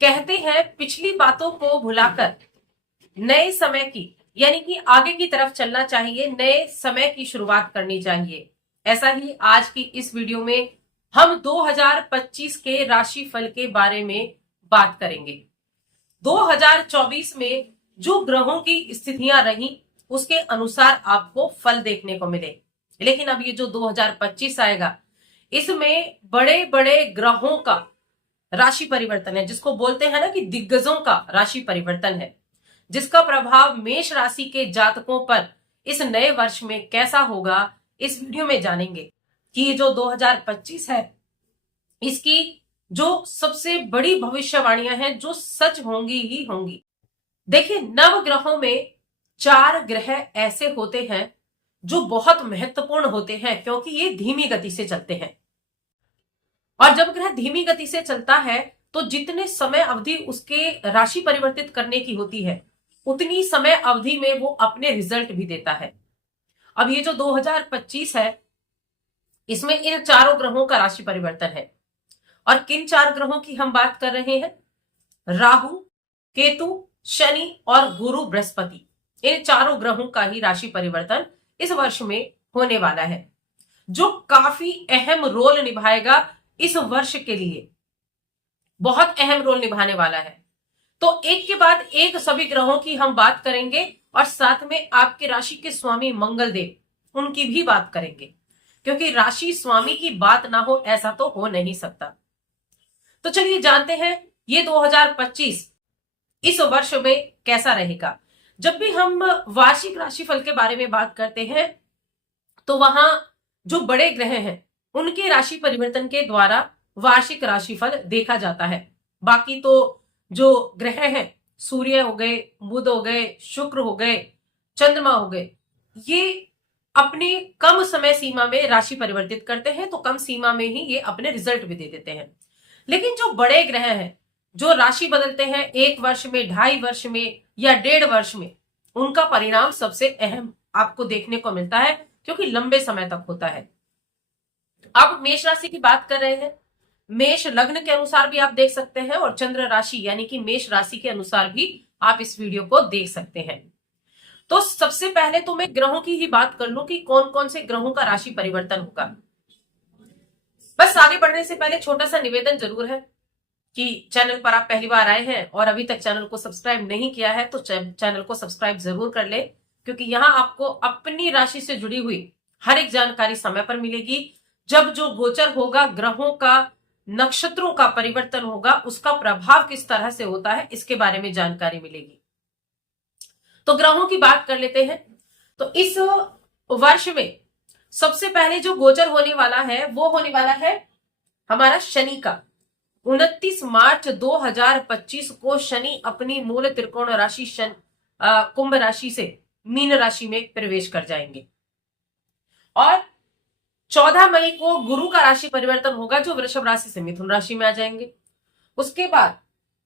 कहते हैं पिछली बातों को भुलाकर नए समय की यानी कि आगे की तरफ चलना चाहिए, नए समय की शुरुआत करनी चाहिए। ऐसा ही आज की इस वीडियो में हम 2025 के राशिफल के बारे में बात करेंगे। 2024 में जो ग्रहों की स्थितियां रही उसके अनुसार आपको फल देखने को मिले, लेकिन अब ये जो 2025 आएगा इसमें बड़े बड़े ग्रहों का राशि परिवर्तन है, जिसको बोलते हैं ना कि दिग्गजों का राशि परिवर्तन है, जिसका प्रभाव मेष राशि के जातकों पर इस नए वर्ष में कैसा होगा इस वीडियो में जानेंगे कि ये जो 2025 है इसकी जो सबसे बड़ी भविष्यवाणियां हैं जो सच होंगी ही होंगी। देखिए, नव ग्रहों में 4 ग्रह ऐसे होते हैं जो बहुत महत्वपूर्ण होते हैं क्योंकि ये धीमी गति से चलते हैं, और जब ग्रह धीमी गति से चलता है तो जितने समय अवधि उसके राशि परिवर्तित करने की होती है उतनी समय अवधि में वो अपने रिजल्ट भी देता है। अब ये जो 2025 है इसमें इन चारों ग्रहों का राशि परिवर्तन है, और किन 4 ग्रहों की हम बात कर रहे हैं? राहु, केतु, शनि और गुरु बृहस्पति। इन चारों ग्रहों का ही राशि परिवर्तन इस वर्ष में होने वाला है, जो काफी अहम रोल निभाएगा इस वर्ष के लिए, बहुत अहम रोल निभाने वाला है। तो एक के बाद एक सभी ग्रहों की हम बात करेंगे और साथ में आपके राशि के स्वामी मंगल देव उनकी भी बात करेंगे, क्योंकि राशि स्वामी की बात ना हो ऐसा तो हो नहीं सकता। तो चलिए जानते हैं ये 2025 इस वर्ष में कैसा रहेगा। जब भी हम वार्षिक राशिफल के बारे में बात करते हैं तो वहां जो बड़े ग्रह हैं उनके राशि परिवर्तन के द्वारा वार्षिक राशिफल देखा जाता है। बाकी तो जो ग्रह हैं, सूर्य हो गए, बुध हो गए, शुक्र हो गए, चंद्रमा हो गए, ये अपनी कम समय सीमा में राशि परिवर्तित करते हैं, तो कम सीमा में ही ये अपने रिजल्ट भी दे देते हैं। लेकिन जो बड़े ग्रह हैं जो राशि बदलते हैं 1 वर्ष में, 2.5 वर्ष में या 1.5 वर्ष में, उनका परिणाम सबसे अहम आपको देखने को मिलता है क्योंकि लंबे समय तक होता है। अब मेष राशि की बात कर रहे हैं। मेष लग्न के अनुसार भी आप देख सकते हैं और चंद्र राशि यानी कि मेष राशि के अनुसार भी आप इस वीडियो को देख सकते हैं। तो सबसे पहले तो मैं ग्रहों की ही बात कर लूं कि कौन कौन से ग्रहों का राशि परिवर्तन होगा। बस आगे बढ़ने से पहले छोटा सा निवेदन जरूर है कि चैनल पर आप पहली बार आए हैं और अभी तक चैनल को सब्सक्राइब नहीं किया है तो चैनल को सब्सक्राइब जरूर कर ले, क्योंकि यहां आपको अपनी राशि से जुड़ी हुई हर एक जानकारी समय पर मिलेगी। जब जो गोचर होगा, ग्रहों का, नक्षत्रों का परिवर्तन होगा, उसका प्रभाव किस तरह से होता है इसके बारे में जानकारी मिलेगी। तो ग्रहों की बात कर लेते हैं। तो इस वर्ष में सबसे पहले जो गोचर होने वाला है वो होने वाला है हमारा शनि का। 29 मार्च 2025 को शनि अपनी मूल त्रिकोण राशि कुंभ राशि से मीन राशि में प्रवेश कर जाएंगे, और 14 मई को गुरु का राशि परिवर्तन होगा जो वृषभ राशि से मिथुन राशि में आ जाएंगे। उसके बाद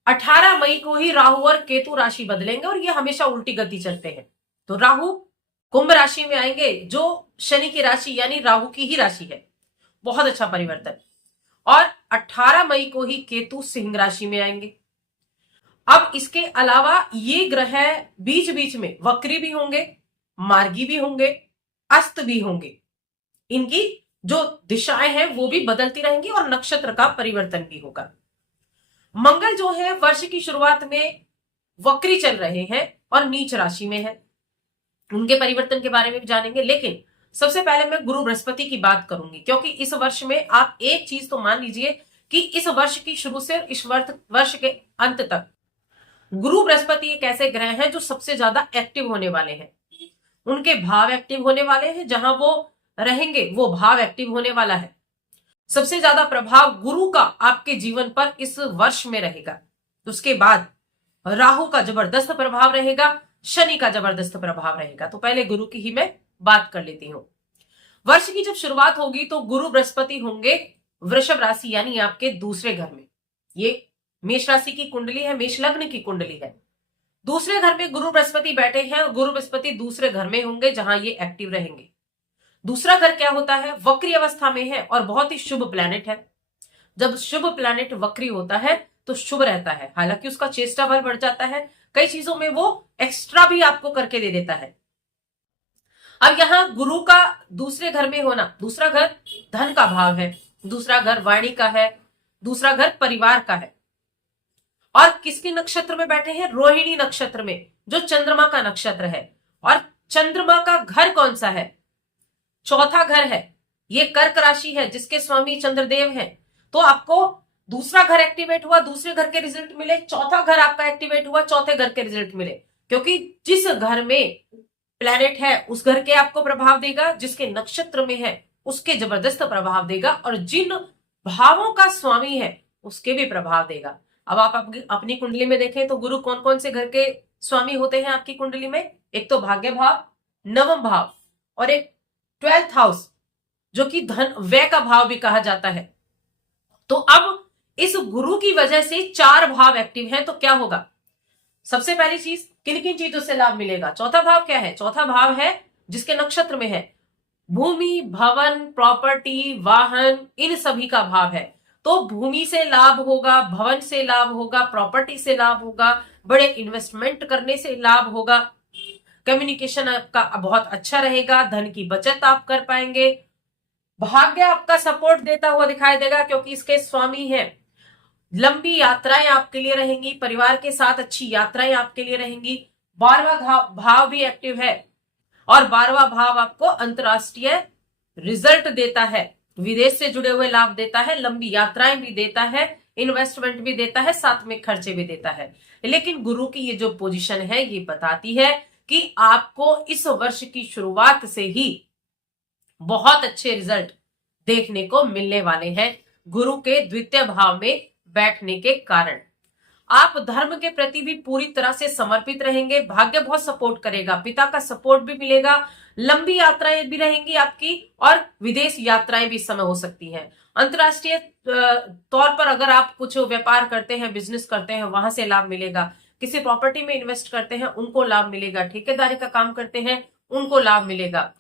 18 मई को ही राहु और केतु राशि बदलेंगे, और ये हमेशा उल्टी गति चलते हैं। तो राहु कुंभ राशि में आएंगे जो शनि की राशि यानी राहु की ही राशि है, बहुत अच्छा परिवर्तन। और 18 मई को ही केतु सिंह राशि में आएंगे। अब इसके अलावा ये ग्रह बीच बीच में वक्री भी होंगे, मार्गी भी होंगे, अस्त भी होंगे। इनकी जो दिशाएं हैं वो भी बदलती रहेंगी और नक्षत्र का परिवर्तन भी होगा। मंगल जो है वर्ष की शुरुआत में वक्री चल रहे हैं और नीच राशि में है, उनके परिवर्तन के बारे में भी जानेंगे। लेकिन सबसे पहले मैं गुरु बृहस्पति की बात करूंगी, क्योंकि इस वर्ष में आप एक चीज तो मान लीजिए कि इस वर्ष की शुरू से इस वर्ष के अंत तक गुरु बृहस्पति एक ऐसे ग्रह हैं जो सबसे ज्यादा एक्टिव होने वाले हैं। उनके भाव एक्टिव होने वाले हैं, जहां वो रहेंगे वो भाव एक्टिव होने वाला है। सबसे ज्यादा प्रभाव गुरु का आपके जीवन पर इस वर्ष में रहेगा। उसके बाद राहु का जबरदस्त प्रभाव रहेगा, शनि का जबरदस्त प्रभाव रहेगा। तो पहले गुरु की ही मैं बात कर लेती हूं। वर्ष की जब शुरुआत होगी तो गुरु बृहस्पति होंगे वृषभ राशि यानी आपके दूसरे घर में। ये मेष राशि की कुंडली है, मेष लग्न की कुंडली है। दूसरे घर में गुरु बृहस्पति बैठे हैं और गुरु बृहस्पति दूसरे घर में होंगे जहां ये एक्टिव रहेंगे। दूसरा घर क्या होता है? वक्री अवस्था में है और बहुत ही शुभ प्लैनेट है। जब शुभ प्लैनेट वक्री होता है तो शुभ रहता है। हालांकि उसका चेष्टा बल बढ़ जाता है, कई चीजों में वो एक्स्ट्रा भी आपको करके दे देता है। अब यहां गुरु का दूसरे घर में होना, दूसरा घर धन का भाव है, दूसरा घर वाणी का है, दूसरा घर परिवार का है। और किसके नक्षत्र में बैठे हैं? रोहिणी नक्षत्र में, जो चंद्रमा का नक्षत्र है। और चंद्रमा का घर कौन सा है? चौथा घर है। ये कर्क राशि है जिसके स्वामी चंद्रदेव हैं। तो आपको दूसरा घर एक्टिवेट हुआ, दूसरे घर के रिजल्ट मिले, चौथा घर आपका एक्टिवेट हुआ, चौथे घर के रिजल्ट मिले। क्योंकि जिस घर में प्लैनेट है उस घर के आपको प्रभाव देगा, जिसके नक्षत्र में है उसके जबरदस्त प्रभाव देगा, और जिन भावों का स्वामी है उसके भी प्रभाव देगा। अब आप अपनी कुंडली में देखें तो गुरु कौन कौन से घर के स्वामी होते हैं आपकी कुंडली में? एक तो भाग्य भाव, नवम भाव, और एक 12th हाउस जो कि धन व्यय का भाव भी कहा जाता है। तो अब इस गुरु की वजह से 4 भाव एक्टिव हैं, तो क्या होगा? सबसे पहली चीज, किन किन चीजों से लाभ मिलेगा? चौथा भाव क्या है? चौथा भाव है जिसके नक्षत्र में है भूमि, भवन, प्रॉपर्टी, वाहन, इन सभी का भाव है। तो भूमि से लाभ होगा, भवन से लाभ होगा, प्रॉपर्टी से लाभ होगा, बड़े इन्वेस्टमेंट करने से लाभ होगा, कम्युनिकेशन आपका बहुत अच्छा रहेगा, धन की बचत आप कर पाएंगे, भाग्य आपका सपोर्ट देता हुआ दिखाई देगा क्योंकि इसके स्वामी हैं। लंबी यात्राएं आपके लिए रहेंगी, परिवार के साथ अच्छी यात्राएं आपके लिए रहेंगी। 12वां भाव भी एक्टिव है, और 12वां भाव आपको अंतरराष्ट्रीय रिजल्ट देता है, विदेश से जुड़े हुए लाभ देता है, लंबी यात्राएं भी देता है, इन्वेस्टमेंट भी देता है, साथ में खर्चे भी देता है। लेकिन गुरु की ये जो पोजीशन है ये बताती है कि आपको इस वर्ष की शुरुआत से ही बहुत अच्छे रिजल्ट देखने को मिलने वाले हैं गुरु के द्वितीय भाव में बैठने के कारण। आप धर्म के प्रति भी पूरी तरह से समर्पित रहेंगे, भाग्य बहुत सपोर्ट करेगा, पिता का सपोर्ट भी मिलेगा, लंबी यात्राएं भी रहेंगी आपकी, और विदेश यात्राएं भी इस समय हो सकती हैं। अंतर्राष्ट्रीय तौर पर अगर आप कुछ व्यापार करते हैं, बिजनेस करते हैं, वहां से लाभ मिलेगा, किसी प्रॉपर्टी में इन्वेस्ट करते हैं उनको लाभ मिलेगा, ठेकेदारी का काम करते हैं उनको लाभ मिलेगा,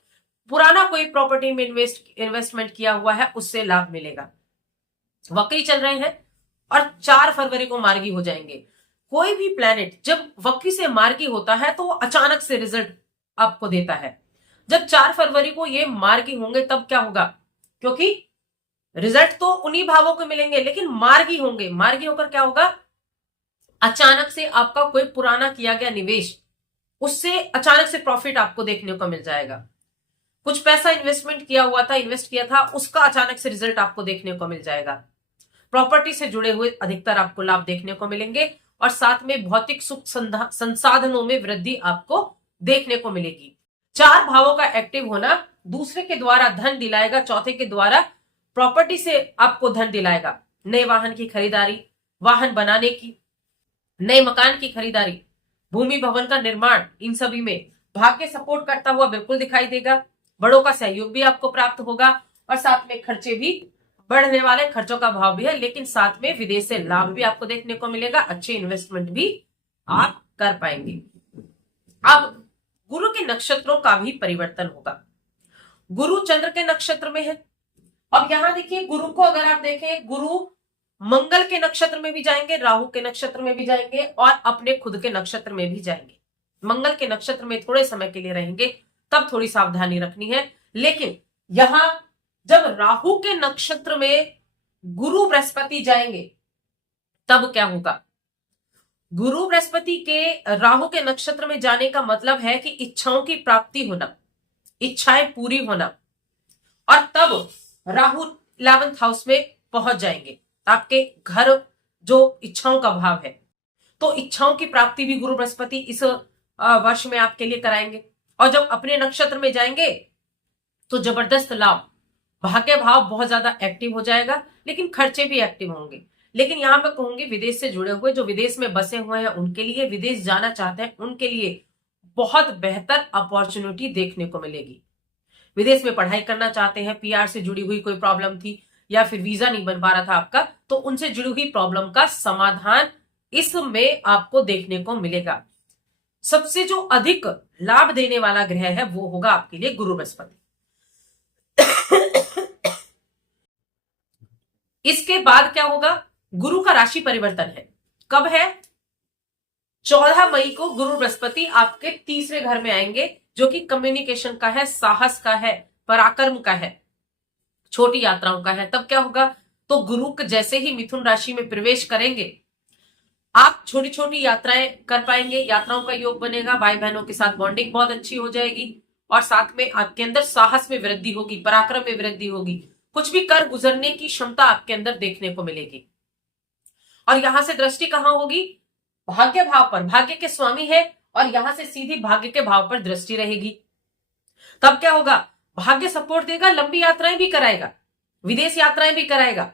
पुराना कोई प्रॉपर्टी में इन्वेस्टमेंट किया हुआ है उससे लाभ मिलेगा। वक्री चल रहे हैं और 4 फरवरी को मार्गी हो जाएंगे। कोई भी प्लैनेट जब वक्री से मार्गी होता है तो अचानक से रिजल्ट आपको देता है। जब 4 फरवरी को ये मार्गी होंगे तब क्या होगा? क्योंकि रिजल्ट तो उन्हीं भावों को मिलेंगे लेकिन मार्गी होंगे। मार्गी होकर क्या होगा? अचानक से आपका कोई पुराना किया गया निवेश, उससे अचानक से प्रॉफिट आपको देखने को मिल जाएगा। कुछ पैसा इन्वेस्ट किया था, उसका अचानक से रिजल्ट आपको देखने को मिल जाएगा। प्रॉपर्टी से जुड़े हुए अधिकतर आपको लाभ देखने को मिलेंगे, और साथ में भौतिक सुख संसाधनों में वृद्धि आपको देखने को मिलेगी। 4 भावों का एक्टिव होना दूसरे के द्वारा धन दिलाएगा, चौथे के द्वारा प्रॉपर्टी से आपको धन दिलाएगा। नए वाहन की खरीदारी, वाहन बनाने की, नए मकान की खरीदारी, भूमि भवन का निर्माण, इन सभी में भाग्य सपोर्ट करता हुआ बिल्कुल दिखाई देगा। बड़ों का सहयोग भी आपको प्राप्त होगा, और साथ में खर्चे भी बढ़ने वाले, खर्चों का भाव भी है, लेकिन साथ में विदेश से लाभ भी आपको देखने को मिलेगा, अच्छे इन्वेस्टमेंट भी आप कर पाएंगे। अब गुरु के नक्षत्रों का भी परिवर्तन होगा। गुरु चंद्र के नक्षत्र में है। अब यहां देखिए, गुरु को अगर आप देखें, गुरु मंगल के नक्षत्र में भी जाएंगे, राहु के नक्षत्र में भी जाएंगे, और अपने खुद के नक्षत्र में भी जाएंगे। मंगल के नक्षत्र में थोड़े समय के लिए रहेंगे, तब थोड़ी सावधानी रखनी है। लेकिन यहां जब राहु के नक्षत्र में गुरु बृहस्पति जाएंगे तब क्या होगा? गुरु बृहस्पति के राहु के नक्षत्र में जाने का मतलब है कि इच्छाओं की प्राप्ति होना, इच्छाएं पूरी होना, और तब राहु 11th हाउस में पहुंच जाएंगे, आपके घर जो इच्छाओं का भाव है। तो इच्छाओं की प्राप्ति भी गुरु बृहस्पति इस वर्ष में आपके लिए कराएंगे। और जब अपने नक्षत्र में जाएंगे तो जबरदस्त लाभ, भाग्य भाव बहुत ज्यादा एक्टिव हो जाएगा, लेकिन खर्चे भी एक्टिव होंगे। लेकिन यहां मैं कहूंगी विदेश से जुड़े हुए, जो विदेश में बसे हुए हैं उनके लिए, विदेश जाना चाहते हैं उनके लिए बहुत बेहतर अपॉर्चुनिटी देखने को मिलेगी। विदेश में पढ़ाई करना चाहते हैं, पीआर से जुड़ी हुई कोई प्रॉब्लम थी या फिर वीजा नहीं बन पा रहा था आपका, तो उनसे जुड़ी हुई प्रॉब्लम का समाधान इसमें आपको देखने को मिलेगा। सबसे जो अधिक लाभ देने वाला ग्रह है वो होगा आपके लिए गुरु बृहस्पति। इसके बाद क्या होगा? गुरु का राशि परिवर्तन है। कब है? 14 मई को गुरु बृहस्पति आपके तीसरे घर में आएंगे, जो कि कम्युनिकेशन का है, साहस का है, पराक्रम का है, छोटी यात्राओं का है। तब क्या होगा? तो गुरु जैसे ही मिथुन राशि में प्रवेश करेंगे, आप छोटी छोटी यात्राएं कर पाएंगे, यात्राओं का योग बनेगा, भाई बहनों के साथ बॉन्डिंग बहुत अच्छी हो जाएगी और साथ में आपके अंदर साहस में वृद्धि होगी, पराक्रम में वृद्धि होगी, कुछ भी कर गुजरने की क्षमता आपके अंदर देखने को मिलेगी। और यहां से दृष्टि कहां होगी? भाग्य भाव पर, भाग्य के स्वामी है और यहां से सीधी भाग्य के भाव पर दृष्टि रहेगी। तब क्या होगा? भाग्य सपोर्ट देगा, लंबी यात्राएं भी कराएगा, विदेश यात्राएं भी कराएगा,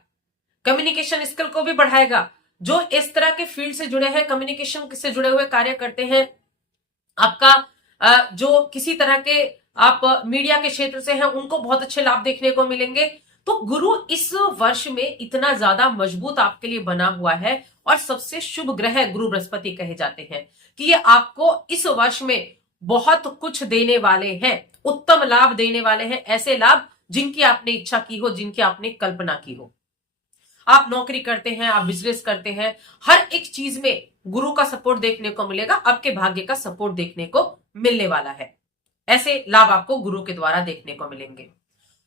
कम्युनिकेशन स्किल को भी बढ़ाएगा। जो इस तरह के फील्ड से जुड़े हैं, कम्युनिकेशन से जुड़े हुए कार्य करते हैं, आपका जो किसी तरह के आप मीडिया के क्षेत्र से हैं, उनको बहुत अच्छे लाभ देखने को मिलेंगे। तो गुरु इस वर्ष में इतना ज्यादा मजबूत आपके लिए बना हुआ है और सबसे शुभ ग्रह गुरु बृहस्पति कहे जाते हैं कि ये आपको इस वर्ष में बहुत कुछ देने वाले हैं, उत्तम लाभ देने वाले हैं, ऐसे लाभ जिनकी आपने इच्छा की हो, जिनकी आपने कल्पना की हो। आप नौकरी करते हैं, आप बिजनेस करते हैं, हर एक चीज में गुरु का सपोर्ट देखने को मिलेगा, आपके भाग्य का सपोर्ट देखने को मिलने वाला है। ऐसे लाभ आपको गुरु के द्वारा देखने को मिलेंगे।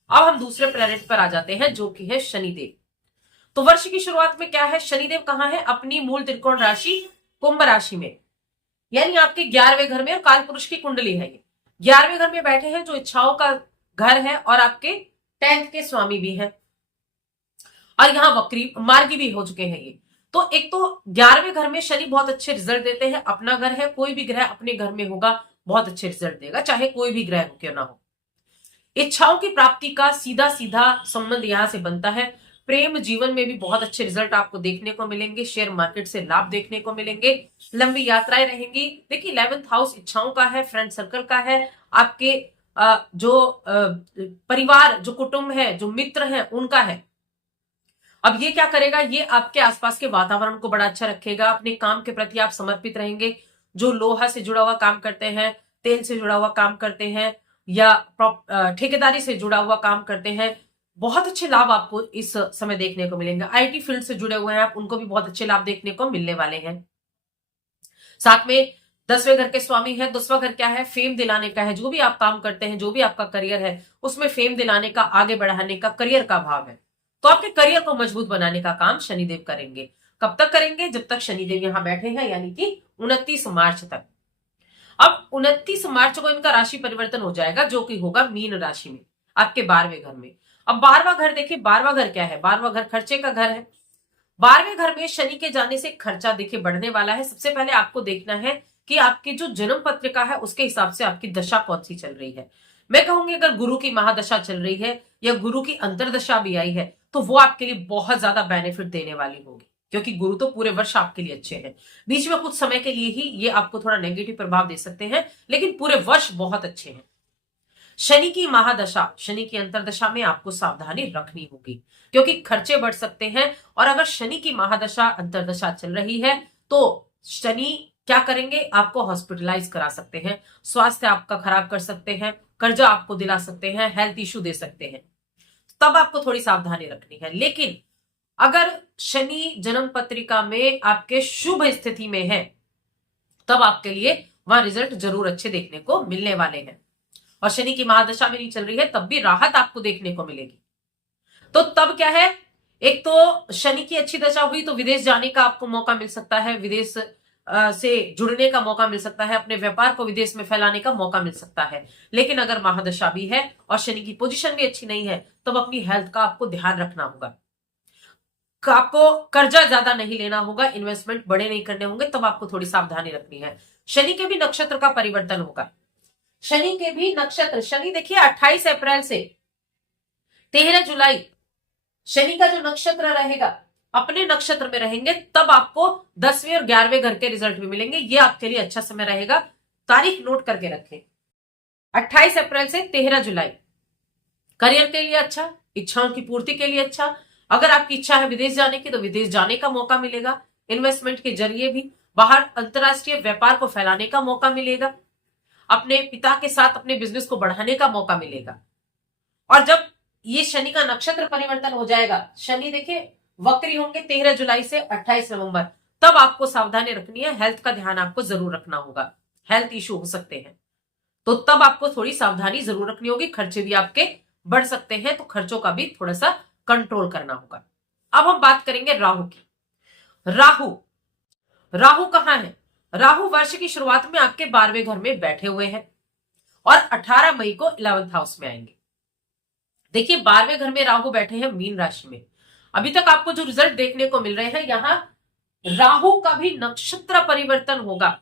अब हम दूसरे प्लैनेट पर आ जाते हैं, जो कि है शनिदेव। तो वर्ष की शुरुआत में क्या है? शनिदेव कहां है? अपनी मूल त्रिकोण राशि कुंभ राशि में, यानी आपके 11वें घर में, और काल पुरुष की कुंडली है ये। 11वें घर में बैठे हैं, जो इच्छाओं का घर है और आपके 10th के स्वामी भी हैं, और यहां वक्री मार्गी भी हो चुके हैं ये। तो एक तो 11वें घर में शनि बहुत अच्छे रिजल्ट देते हैं। अपना घर है, कोई भी ग्रह अपने घर में होगा बहुत अच्छे रिजल्ट देगा, चाहे कोई भी ग्रह हो क्यों ना हो। इच्छाओं की प्राप्ति का सीधा सीधा संबंध यहां से बनता है। प्रेम जीवन में भी बहुत अच्छे रिजल्ट आपको देखने को मिलेंगे, शेयर मार्केट से लाभ देखने को मिलेंगे, लंबी यात्राएं रहेंगी। देखिए 11th हाउस इच्छाओं का है, फ्रेंड सर्कल का है, आपके जो परिवार, जो कुटुंब है, जो मित्र हैं, उनका है। अब ये क्या करेगा? ये आपके आसपास के वातावरण को बड़ा अच्छा रखेगा, अपने काम के प्रति आप समर्पित रहेंगे। जो लोहा से जुड़ा हुआ काम करते हैं, तेल से जुड़ा हुआ काम करते हैं, या ठेकेदारी से जुड़ा हुआ काम करते हैं, बहुत अच्छे लाभ आपको इस समय देखने को मिलेंगे। आईटी फील्ड से जुड़े हुए हैं आप, उनको भी बहुत अच्छे लाभ देखने को मिलने वाले हैं। साथ में 10वें घर के स्वामी है। 10वां घर क्या है? फेम दिलाने का है। जो भी आप काम करते हैं, जो भी आपका करियर है, उसमें फेम दिलाने का, आगे बढ़ाने का, करियर का भाव है। तो आपके करियर को मजबूत बनाने का काम शनिदेव करेंगे। कब तक करेंगे? जब तक शनिदेव यहां बैठे हैं, यानी कि 29 मार्च तक। अब 29 मार्च को इनका राशि परिवर्तन हो जाएगा, जो कि होगा मीन राशि में, आपके 12वें घर में। अब 12वां घर देखिए, 12वां घर क्या है? 12वां घर खर्चे का घर है। 12वें घर में शनि के जाने से खर्चा देखिए बढ़ने वाला है। सबसे पहले आपको देखना है कि आपकी जो जन्म पत्रिका है, उसके हिसाब से आपकी दशा कौन सी चल रही है। मैं कहूंगी अगर गुरु की महादशा चल रही है या गुरु की अंतरदशा भी आई है, तो वो आपके लिए बहुत ज्यादा बेनिफिट देने वाली होगी, क्योंकि गुरु तो पूरे वर्ष आपके लिए अच्छे हैं। बीच में कुछ समय के लिए ही ये आपको थोड़ा नेगेटिव प्रभाव दे सकते हैं, लेकिन पूरे वर्ष बहुत अच्छे हैं। शनि की महादशा, शनि की अंतरदशा में आपको सावधानी रखनी होगी, क्योंकि खर्चे बढ़ सकते हैं। और अगर शनि की महादशा अंतरदशा चल रही है, तो शनि क्या करेंगे? आपको हॉस्पिटलाइज करा सकते हैं, स्वास्थ्य आपका खराब कर सकते हैं, कर्जा आपको दिला सकते हैं, हेल्थ इश्यू दे सकते हैं। तब आपको थोड़ी सावधानी रखनी है। लेकिन अगर शनि जन्म पत्रिका में आपके शुभ स्थिति में है, तब आपके लिए वहां रिजल्ट जरूर अच्छे देखने को मिलने वाले हैं। और शनि की महादशा में नहीं चल रही है, तब भी राहत आपको देखने को मिलेगी। तो तब क्या है? एक तो शनि की अच्छी दशा हुई तो विदेश जाने का आपको मौका मिल सकता है, विदेश से जुड़ने का मौका मिल सकता है, अपने व्यापार को विदेश में फैलाने का मौका मिल सकता है। लेकिन अगर महादशा भी है और शनि की पोजीशन भी अच्छी नहीं है, तब अपनी हेल्थ का आपको ध्यान रखना होगा। आपको कर्जा ज्यादा नहीं लेना होगा, इन्वेस्टमेंट बड़े नहीं करने होंगे, तब आपको थोड़ी सावधानी रखनी है। शनि के भी नक्षत्र का परिवर्तन होगा। शनि के भी नक्षत्र, शनि देखिए 28 अप्रैल से 13 जुलाई शनि का जो नक्षत्र रहेगा, अपने नक्षत्र में रहेंगे, तब आपको 10वें और 11वें घर के रिजल्ट भी मिलेंगे। ये आपके लिए अच्छा समय रहेगा, तारीख नोट करके रखें। 28 अप्रैल से 13 जुलाई करियर के लिए अच्छा, इच्छाओं की पूर्ति के लिए अच्छा। अगर आपकी इच्छा है विदेश जाने की, तो विदेश जाने का मौका मिलेगा, इन्वेस्टमेंट के जरिए भी बाहर अंतरराष्ट्रीय व्यापार को फैलाने का मौका मिलेगा, अपने पिता के साथ अपने बिजनेस को बढ़ाने का मौका मिलेगा। और जब ये शनि का नक्षत्र परिवर्तन हो जाएगा, शनि देखिए वक्री होंगे 13 जुलाई से 28 नवंबर, तब आपको सावधानी रखनी है, हेल्थ का ध्यान आपको जरूर रखना होगा, हेल्थ इश्यू हो सकते हैं, तो तब आपको थोड़ी सावधानी जरूर रखनी होगी। खर्चे भी आपके बढ़ सकते हैं, तो खर्चों का भी थोड़ा सा कंट्रोल करना होगा। अब हम बात करेंगे राहु की। राहु राहु कहां है? राहु वर्ष की शुरुआत में आपके 12वें घर में बैठे हुए हैं और 18 मई को 11th हाउस में आएंगे। देखिए 12वें घर में राहु बैठे हैं मीन राशि में। अभी तक आपको जो रिजल्ट देखने को मिल रहे हैं, यहां राहु का भी नक्षत्र परिवर्तन होगा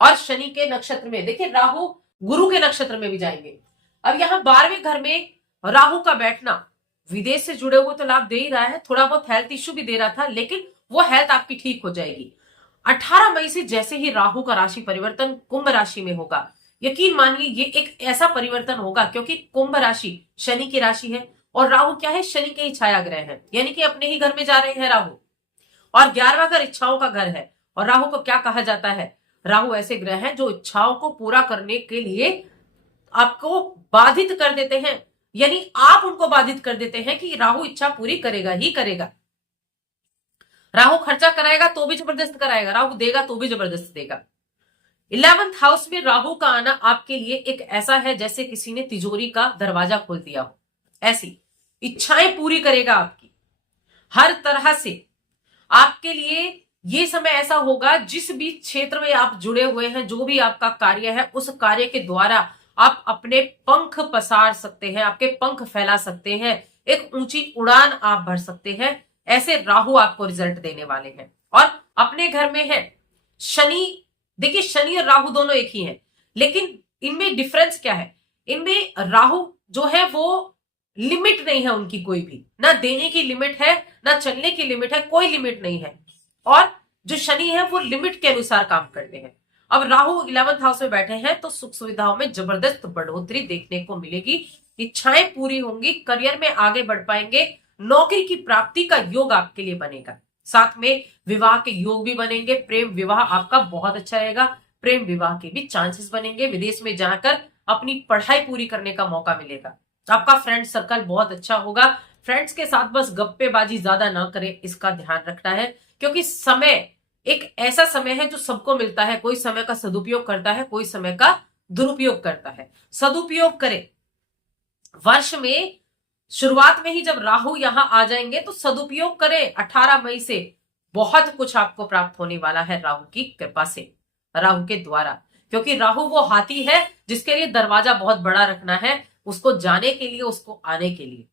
और शनि के नक्षत्र में, देखिए राहु गुरु के नक्षत्र में भी जाएंगे। अब यहां 12वें घर में राहु का बैठना विदेश से जुड़े हुए तो लाभ दे ही रहा है, थोड़ा बहुत हेल्थ इश्यू भी दे रहा था, लेकिन वो हेल्थ आपकी ठीक हो जाएगी। 18 मई से जैसे ही राहु का राशि परिवर्तन कुंभ राशि में होगा, यकीन मानिए ये एक ऐसा परिवर्तन होगा, क्योंकि कुंभ राशि शनि की राशि है और राहु क्या है, शनि के ही छाया ग्रह है, यानी कि अपने ही घर में जा रहे हैं राहु, और 11वां घर इच्छाओं का घर है। और राहु को क्या कहा जाता है? राहु ऐसे ग्रह हैं जो इच्छाओं को पूरा करने के लिए आपको बाधित कर देते हैं, यानी आप उनको बाधित कर देते हैं कि राहु इच्छा पूरी करेगा ही करेगा। राहु खर्चा कराएगा तो भी जबरदस्त कराएगा, राहु देगा तो भी जबरदस्त देगा। 11th हाउस में राहु का आना आपके लिए एक ऐसा है जैसे किसी ने तिजोरी का दरवाजा खोल दिया हो, ऐसी इच्छाएं पूरी करेगा आपकी हर तरह से। आपके लिए ये समय ऐसा होगा, जिस भी क्षेत्र में आप जुड़े हुए हैं, जो भी आपका कार्य है, उस कार्य के द्वारा आप अपने पंख पसार सकते हैं, आपके पंख फैला सकते हैं, एक ऊंची उड़ान आप भर सकते हैं। ऐसे राहु आपको रिजल्ट देने वाले हैं। और अपने घर में है शनि। देखिए शनि और राहु दोनों एक ही हैं, लेकिन इनमें डिफरेंस क्या है? इनमें राहु जो है वो लिमिट नहीं है उनकी, कोई भी ना देने की लिमिट है ना चलने की लिमिट है, कोई लिमिट नहीं है। और जो शनि है वो लिमिट के अनुसार काम करते हैं। अब राहु 11th हाउस में बैठे हैं तो सुख सुविधाओं में जबरदस्त बढ़ोतरी देखने को मिलेगी, इच्छाएं पूरी होंगी, करियर में आगे बढ़ पाएंगे, नौकरी की प्राप्ति का योग आपके लिए बनेगा, साथ में विवाह के योग भी बनेंगे। प्रेम विवाह आपका बहुत अच्छा रहेगा, प्रेम विवाह के भी चांसेस बनेंगे। विदेश में जाकर अपनी पढ़ाई पूरी करने का मौका मिलेगा। आपका फ्रेंड सर्कल बहुत अच्छा होगा। फ्रेंड्स के साथ बस गप्पेबाजी ज्यादा ना करें, इसका ध्यान रखना है, क्योंकि समय एक ऐसा समय है जो सबको मिलता है। कोई समय का सदुपयोग करता है, कोई समय का दुरुपयोग करता है। सदुपयोग करें। वर्ष में शुरुआत में ही जब राहु यहां आ जाएंगे तो सदुपयोग करें। 18 मई से बहुत कुछ आपको प्राप्त होने वाला है राहु की कृपा से, राहु के द्वारा, क्योंकि राहु वो हाथी है जिसके लिए दरवाजा बहुत बड़ा रखना है, उसको जाने के लिए, उसको आने के लिए।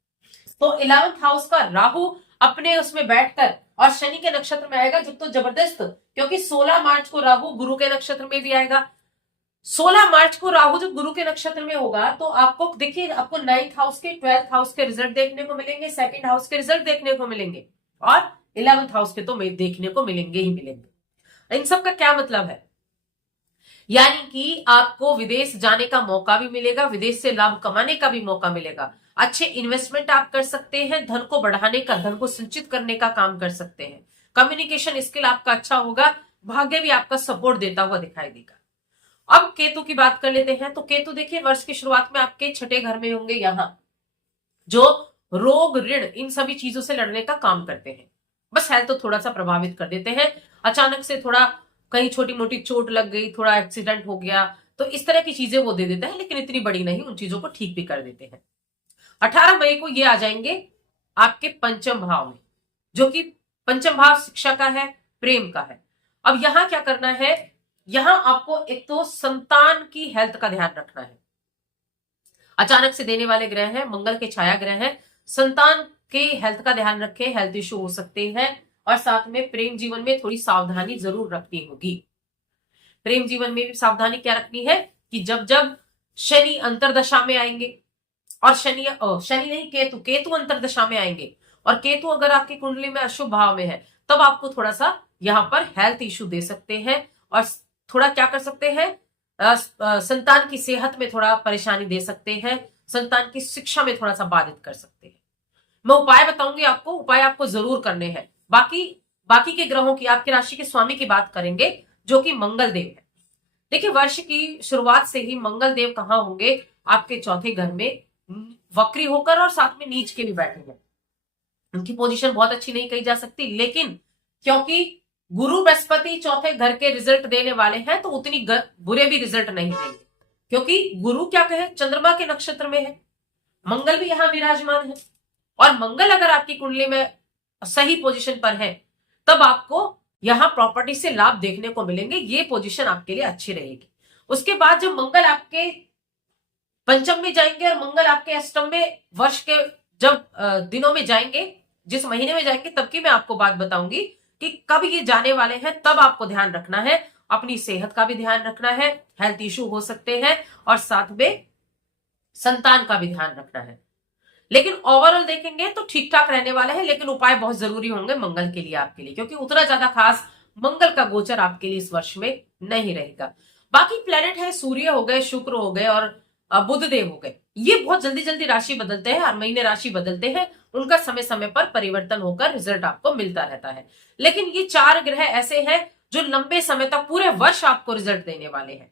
तो 11th हाउस का राहु अपने उसमें बैठकर और शनि के नक्षत्र में आएगा जब, तो जबरदस्त, क्योंकि 16 मार्च को राहु गुरु के नक्षत्र में भी आएगा। 16 मार्च को राहु जब गुरु के नक्षत्र में होगा तो आपको देखिए, आपको 9th हाउस के 12th हाउस के रिजल्ट देखने को मिलेंगे, 2nd हाउस के रिजल्ट देखने को मिलेंगे और 11th हाउस के तो देखने को मिलेंगे ही मिलेंगे। इन सब का क्या मतलब है? यानी कि आपको विदेश जाने का मौका भी मिलेगा, विदेश से लाभ कमाने का भी मौका मिलेगा, अच्छे इन्वेस्टमेंट आप कर सकते हैं, धन को बढ़ाने का, धन को संचित करने का काम कर सकते हैं। कम्युनिकेशन स्किल आपका अच्छा होगा, भाग्य भी आपका सपोर्ट देता हुआ दिखाई देगा। अब केतु की बात कर लेते हैं। तो केतु देखिए वर्ष की शुरुआत में आपके 6ठे घर में होंगे, यहां जो रोग ऋण इन सभी चीजों से लड़ने का काम करते हैं। बस हेल्थ तो थोड़ा सा प्रभावित कर देते हैं, अचानक से थोड़ा कहीं छोटी मोटी चोट लग गई, थोड़ा एक्सीडेंट हो गया, तो इस तरह की चीजें वो दे देते हैं, लेकिन इतनी बड़ी नहीं, उन चीजों को ठीक भी कर देते हैं। 18 मई को ये आ जाएंगे आपके पंचम भाव में, जो कि पंचम भाव शिक्षा का है, प्रेम का है। अब यहां क्या करना है? यहां आपको एक तो संतान की हेल्थ का ध्यान रखना है। अचानक से देने वाले ग्रह हैं, मंगल के छाया ग्रह हैं, संतान के हेल्थ का ध्यान रखें, हेल्थ इश्यू हो सकते हैं। और साथ में प्रेम जीवन में थोड़ी सावधानी जरूर रखनी होगी। प्रेम जीवन में भी सावधानी क्या रखनी है कि जब जब शनि अंतरदशा में आएंगे, और शनि नहीं, केतु अंतरदशा में आएंगे, और केतु अगर आपकी कुंडली में अशुभ भाव में है, तब आपको थोड़ा सा यहां पर हेल्थ इश्यू दे सकते हैं, और थोड़ा क्या कर सकते हैं, संतान की सेहत में थोड़ा परेशानी दे सकते हैं, संतान की शिक्षा में थोड़ा सा बाधित कर सकते हैं। मैं उपाय बताऊंगी आपको, उपाय आपको जरूर करने हैं। बाकी के ग्रहों की, आपकी राशि के स्वामी की बात करेंगे, जो कि मंगल देव है। देखिए वर्ष की शुरुआत से ही मंगल देव कहां होंगे? आपके चौथे घर में वक्री होकर, और साथ में नीच के भी बैठे हैं। उनकी पोजीशन बहुत अच्छी नहीं कही जा सकती, लेकिन क्योंकि गुरु बृहस्पति चौथे घर के रिजल्ट देने वाले हैं तो उतनी बुरे भी रिजल्ट नहीं देंगे, क्योंकि गुरु क्या कहे चंद्रमा के नक्षत्र में है, मंगल भी यहां विराजमान है, और मंगल अगर आपकी कुंडली में सही पोजीशन पर है तब आपको यहां प्रॉपर्टी से लाभ देखने को मिलेंगे। ये पोजीशन आपके लिए अच्छी रहेगी। उसके बाद जब मंगल आपके पंचम में जाएंगे और मंगल आपके अष्टम में वर्ष के जब दिनों में जाएंगे, जिस महीने में जाएंगे तब की मैं आपको बात बताऊंगी कि कब ये जाने वाले हैं, तब आपको ध्यान रखना है, अपनी सेहत का भी ध्यान रखना है, हेल्थ इश्यू हो सकते हैं, और साथ में संतान का भी ध्यान रखना है। लेकिन ओवरऑल देखेंगे तो ठीक ठाक रहने वाला है, लेकिन उपाय बहुत जरूरी होंगे मंगल के लिए आपके लिए, क्योंकि उतना ज्यादा खास मंगल का गोचर आपके लिए इस वर्ष में नहीं रहेगा। बाकी प्लेनेट है, सूर्य हो गए, शुक्र हो गए और बुध देव हो गए, ये बहुत जल्दी जल्दी राशि बदलते हैं, हर महीने राशि बदलते हैं, उनका समय समय पर परिवर्तन होकर रिजल्ट आपको मिलता रहता है। लेकिन ये 4 ग्रह ऐसे हैं जो लंबे समय तक पूरे वर्ष आपको रिजल्ट देने वाले हैं।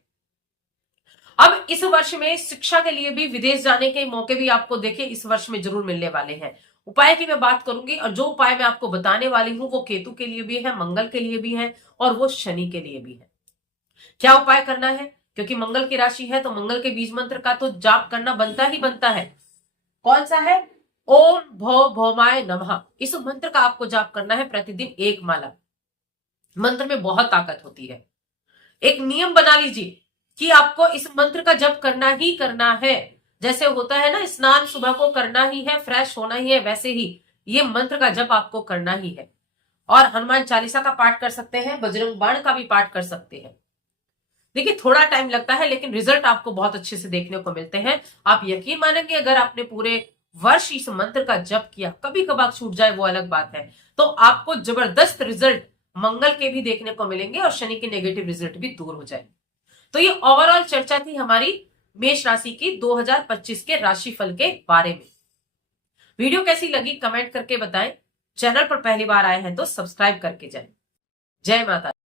अब इस वर्ष में शिक्षा के लिए भी, विदेश जाने के मौके भी आपको देखिए इस वर्ष में जरूर मिलने वाले हैं। उपाय की मैं बात करूंगी, और जो उपाय मैं आपको बताने वाली हूं वो केतु के लिए भी है, मंगल के लिए भी है, और वो शनि के लिए भी है। क्या उपाय करना है, क्योंकि मंगल की राशि है तो मंगल के बीज मंत्र का तो जाप करना बनता ही बनता है। कौन सा है? ओम भौ भौमाय नमः। इस मंत्र का आपको जाप करना है प्रतिदिन 1 माला। मंत्र में बहुत ताकत होती है। एक नियम बना लीजिए कि आपको इस मंत्र का जप करना ही करना है। जैसे होता है ना, स्नान सुबह को करना ही है, फ्रेश होना ही है, वैसे ही ये मंत्र का जप आपको करना ही है। और हनुमान चालीसा का पाठ कर सकते हैं, बजरंग बाण का भी पाठ कर सकते हैं। देखिए थोड़ा टाइम लगता है, लेकिन रिजल्ट आपको बहुत अच्छे से देखने को मिलते हैं। आप यकीन मानेंगे, अगर आपने पूरे वर्ष इस मंत्र का जप किया, कभी कभार छूट जाए वो अलग बात है, तो आपको जबरदस्त रिजल्ट मंगल के भी देखने को मिलेंगे और शनि के नेगेटिव रिजल्ट भी दूर हो जाएंगे। तो ये ओवरऑल चर्चा थी हमारी मेष राशि की 2025 के राशिफल के बारे में। वीडियो कैसी लगी कमेंट करके बताएं। चैनल पर पहली बार आए हैं तो सब्सक्राइब करके जाएं। जय माता।